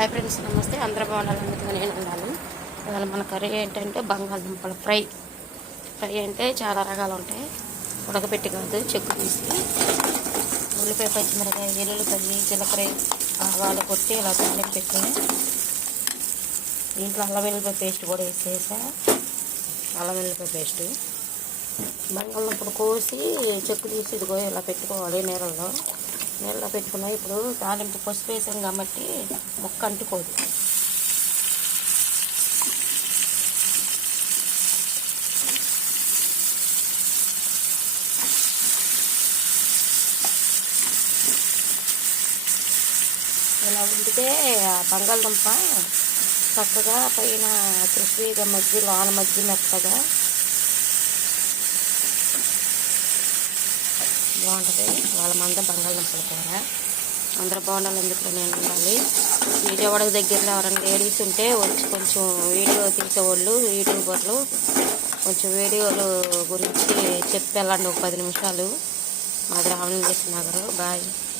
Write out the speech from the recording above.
Hi friends, నమస్తే. అందరూ బాగుండాలన్నట్టుగా నేను ఉండాలి. ఇవాళ మన కర్రీ ఏంటంటే బంగాళదుంపల ఫ్రై. ఫ్రై అంటే చాలా రకాలు ఉంటాయి. ఉడకపెట్టి కాదు, చెక్కు తీసి ఉల్లిపాయ, పచ్చిమిరకాయ, వెల్లుల్లిపల్లి, జీలకర్ర, ఆవాలు కొట్టి ఇలా తాలింపు పెట్టుకొని దీంట్లో అల్లం వెల్లుల్లిపాయ పేస్ట్ కూడా వేసేసా. అల్లం వెల్లుల్లిపాయ పేస్ట్ బంగాళదుంపలు కోసి చెక్కు తీసి ఇదిగో ఇలా పెట్టుకోవాలి. నీళ్ళలో పెట్టుకున్నాం. ఇప్పుడు తాలింపు పసుపు వేసాం కాబట్టి ముక్క అంటుకోదు. ఇలా ఉంచితే బంగాళదుంప చక్కగా పైన క్రిస్పీగా మధ్య లోన మధ్య మెత్తగా బాగుంటుంది. వాళ్ళ మంద బంగాళదుంపల కూర. అందరూ బాగుండాలి, నేను ఉండాలి. విజయవాడ దగ్గరలో ఎవరైనా లేడీస్ ఉంటే వచ్చి కొంచెం వీడియో తీసేవాళ్ళు, యూట్యూబర్లు కొంచెం వీడియోలు గురించి చెప్పి వెళ్ళండి. ఒక 10 నిమిషాలు. మాది రామలింగేశ్వర నగర్. బాయ్.